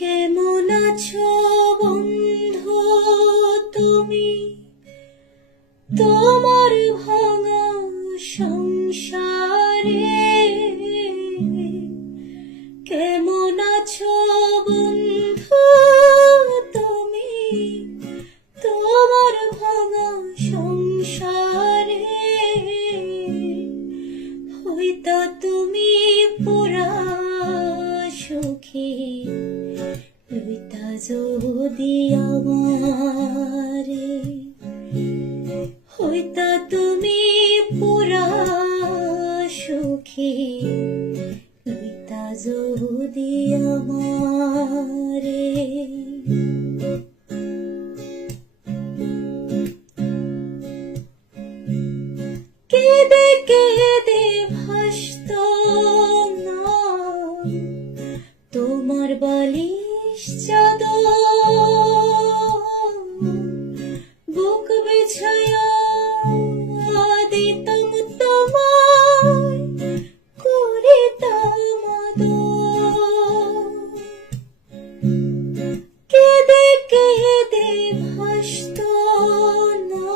কেমন আছো বন্ধু তুমি, তোমার ভাঙা সংসারে? কেমন আছো বন্ধু তুমি, তোমার ভাঙা সংসারে? হয়তো তুমি পুরা সুখী, লইতা যদি আমারে। হইতা তুমি পুরা সুখী, লইতা যদি আমারে। কেঁদে কেঁদে ভাসত না তোমার বালিশ চাদর, বুক বিছায়া দিতাম তোমায়, করিতাম আদর। কেঁদে কেঁদে ভাসত না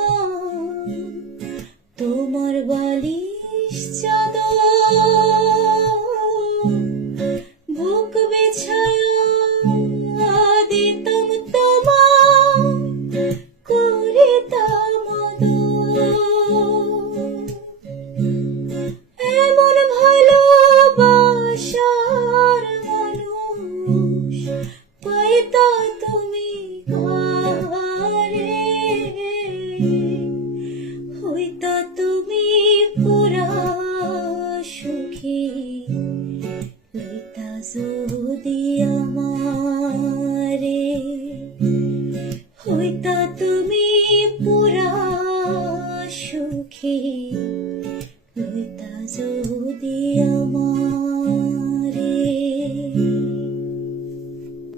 তোমার বালিশ চাদর, বুক বিছায়া দিতাম তোমায়, করিতাম আদর। এমন ভালোবাসার মানুষ পাইতা তুমি কারে? হইতা তুমি পুরা সুখী, লইতা যদি আমারে। হইতা তুমি পুরা সুখী, লইতা যদি আমারে।